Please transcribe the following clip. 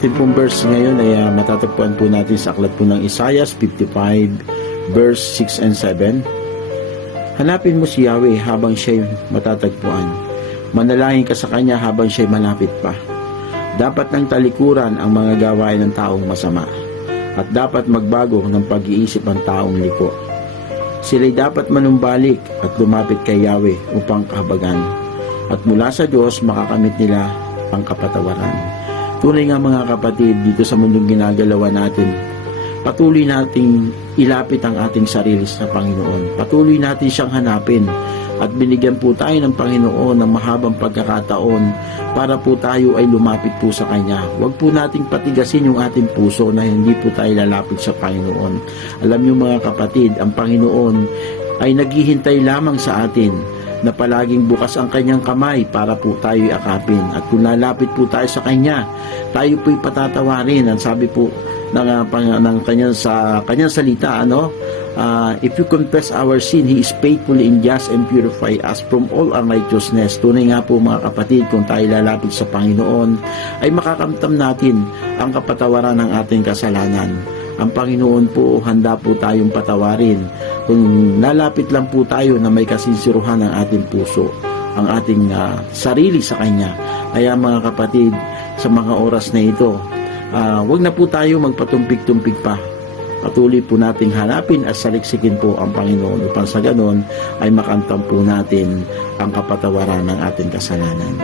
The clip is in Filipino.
Ating pong verse ngayon ay matatagpuan po natin sa aklat po ng Isaiah 55 verse 6 and 7. Hanapin mo si Yahweh habang siya'y matatagpuan. Manalangin ka sa Kanya habang siya'y malapit pa. Dapat ng talikuran ang mga gawain ng taong masama at dapat magbago ng pag-iisip ang taong liko. Sila'y dapat manumbalik at lumapit kay Yahweh upang kahabagan at mula sa Diyos makakamit nila ang kapatawaran. Tunay nga mga kapatid, dito sa mundong ginagalawan natin, patuloy nating ilapit ang ating sarili sa Panginoon. Patuloy natin siyang hanapin at binigyan po tayo ng Panginoon ng mahabang pagkakataon para po tayo ay lumapit po sa Kanya. Huwag po nating patigasin yung ating puso na hindi po tayo lalapit sa Panginoon. Alam niyo mga kapatid, ang Panginoon ay naghihintay lamang sa atin na palaging bukas ang Kanyang kamay para po tayo akapin. At kung lalapit po tayo sa Kanya, tayo po'y patatawarin. Ang sabi po ng Kanyang salita, if you confess our sin, He is faithful and just and purify us from all unrighteousness. Tunay nga po mga kapatid, kung tayo lalapit sa Panginoon, ay makakamtam natin ang kapatawaran ng ating kasalanan. Ang Panginoon po, handa po tayong patawarin kung lalapit lang po tayo na may kasinsiruhan ng ating puso, ang ating sarili sa Kanya. Kaya mga kapatid, sa mga oras na ito, huwag na po tayo magpatumpik-tumpik pa. Patuloy po nating hanapin at saliksikin po ang Panginoon upang sa ganon ay makamtam po natin ang kapatawaran ng ating kasalanan.